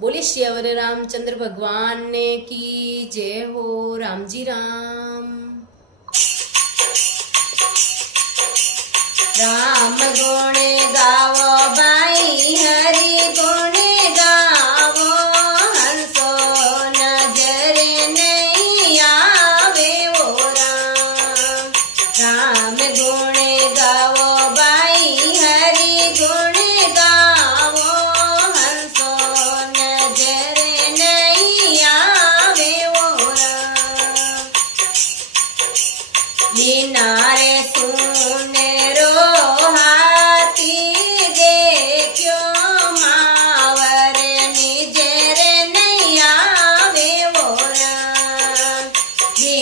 बोले श्यावर रामचंद्र भगवान ने की जय हो। राम जी राम। राम गुण गावो बाई हरि गुण गावो, हंसो नजर नहीं आवे वो राम। राम गुण गावो बाई हरि गुण गावो, हंसो नजर नहीं आवे वो राम। बिना रे सुने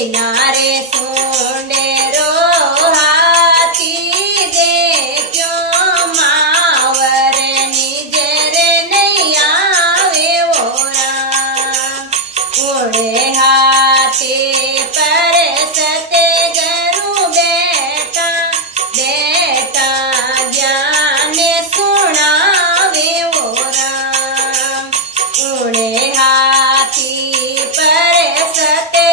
नारे सुने रो हाथी देखो मावर निजर नहीं आवे वो राम। उड़े हाथी पर सते गरु बेटा बेटा ज्ञान सुनावे वो राम। उड़े हाथी पर सते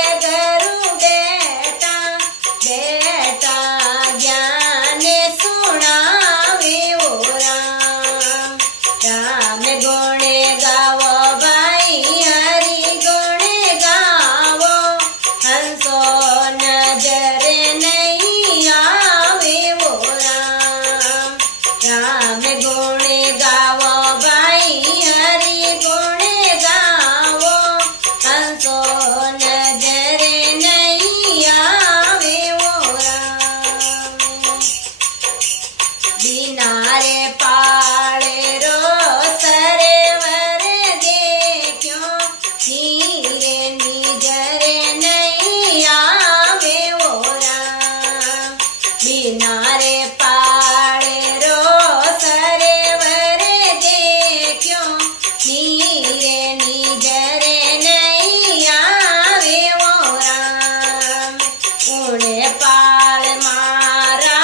गुण गावो भाई हरि गुण गावो, हंसो नजर नहीं आवे वो राम। राम गुण गावो भाई हरि गुण गावो, हंसो नजर नहीं आवे वो राम। बिना रे पाले रो बिनारे पाड़े रो सरेवर देखो, नीरे निजरे नहीं आवे वो राम। उड़े पाल मारा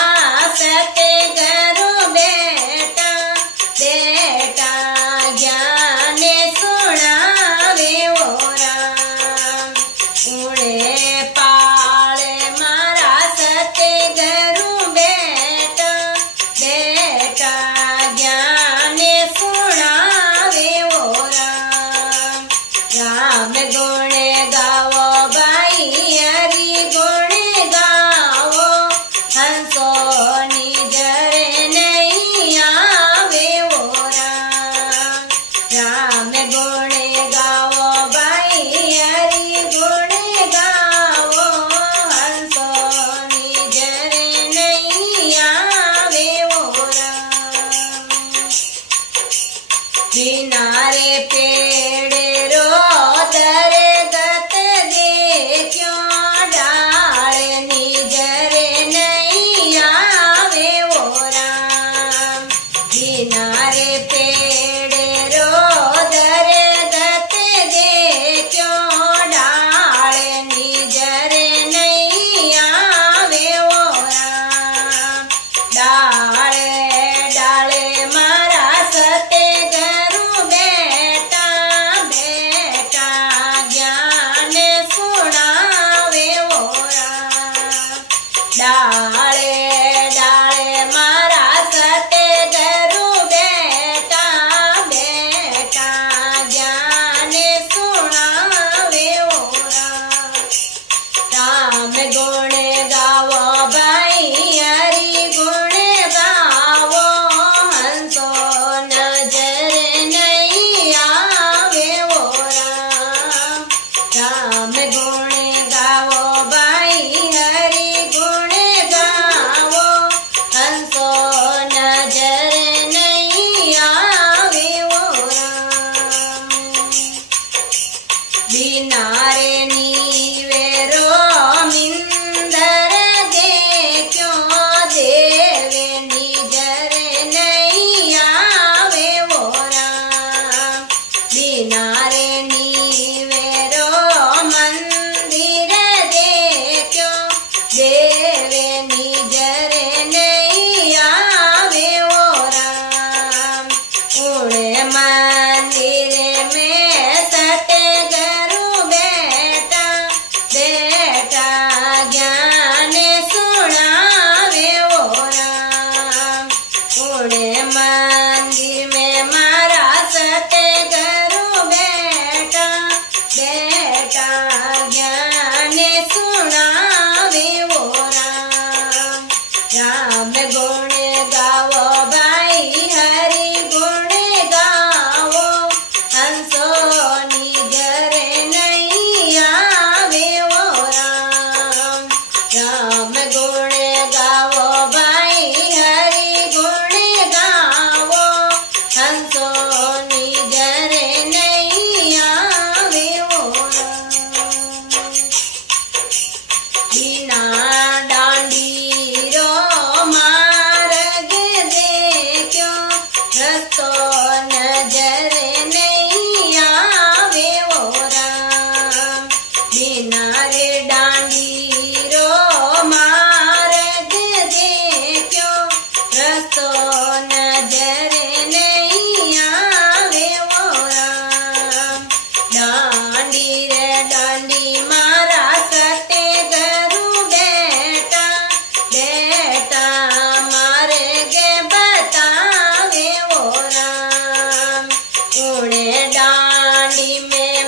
सते गरु बेटा बेटा ज्ञान सुनावे वो राम। उड़े पाल मारा सते राम गुण गावो भाई हरि गुण गावो, हंसो निजर नहीं आवे वो राम। राम गुण गावो भाई हरि गुण गावो, हंसो निजर नहीं आवे वो राम। बिना रे पेड़ नारे पेड़ रो दर दत देखो, डाल निजर नहीं आवे वो राम। डाल डाल मारा सते गरु बेटा बेटा ज्ञान सुनावे वो राम। डाल डाल मारा सते गुण गावो भाई हरि गुण गावो, हंसो नजर नहीं आवे वो राम। राम गुण गावो भाई हरि गुण गावो, हंसो नजर नहीं आवे वो राम। बिना रे नीवे रो नारे नीवेरो मंदिर देखो, देवे निजर नहीं आवे वो राम। उड़े मंदिर में डांडी में